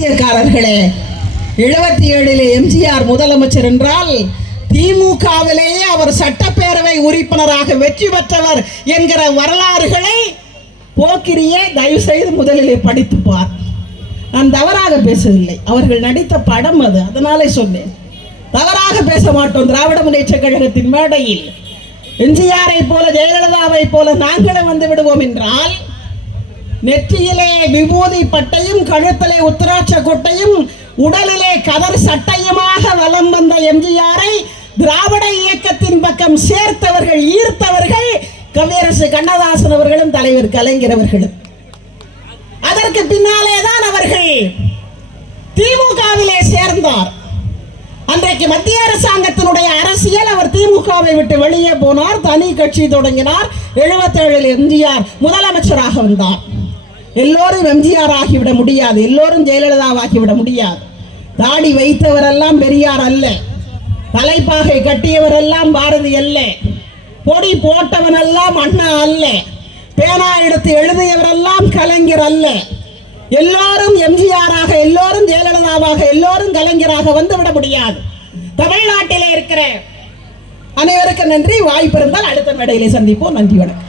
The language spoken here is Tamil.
பைத்தியக்காரர்களே, 77 எம்ஜிஆர் முதலமைச்சர் என்றால் திமுகவிலேயே அவர் சட்டப்பேரவை உறுப்பினராக வெற்றி பெற்றவர் என்கிற வரலாறுகளை போக்கிரியே தயவு செய்து முதலிலே படித்துப்பார். நான் தவறாக பேசவில்லை, அவர்கள் நடித்த படம் அது, அதனாலே சொன்னேன். தவறாக பேச மாட்டோம். திராவிட முன்னேற்ற கழகத்தின் மேடையில் எம்ஜிஆரை போல ஜெயலலிதாவை போல நாங்களும் வந்து விடுவோம் என்றால், நெற்றியிலே விபூதி பட்டையும் கழுத்திலே உத்தராட்ச கொட்டையும் உடலிலே கதர் சட்டையுமாக வலம் வந்த எம்ஜிஆரை திராவிட இயக்கத்தின் பக்கம் சேர்த்தவர்கள், ஈர்த்தவர்கள் கவியரசு கண்ணதாசன் அவர்களும் தலைவர் கலைஞர் அவர்களும். அதற்கு பின்னாலே தான் அவர்கள் திமுகவிலே சேர்ந்தார். அன்றைக்கு மத்திய அரசாங்கத்தினுடைய அரசியல், அவர் திமுகவை விட்டு வெளியே போனார், தனி கட்சி தொடங்கினார். 77 எம்ஜிஆர் முதலமைச்சராக வந்தார். எல்லோரும் எம்ஜிஆர் ஆகிவிட முடியாது, எல்லோரும் ஜெயலலிதாவாகிவிட முடியாது. தாடி வைத்தவரெல்லாம் பெரியார் அல்ல, தலைப்பாகை கட்டியவரெல்லாம் பாரதி அல்ல, பொடி போட்டவனெல்லாம் அண்ணா அல்ல, பேனா எடுத்து எழுதியவரெல்லாம் கலைஞர் அல்ல. எல்லோரும் எம்ஜிஆராக, எல்லோரும் ஜெயலலிதாவாக, எல்லோரும் கலைஞராக வந்துவிட முடியாது. தமிழ்நாட்டிலே இருக்கிற அனைவருக்கும் நன்றி. வாய்ப்பு இருந்தால் அடுத்த மேடையிலே சந்திப்போம். நன்றி, வணக்கம்.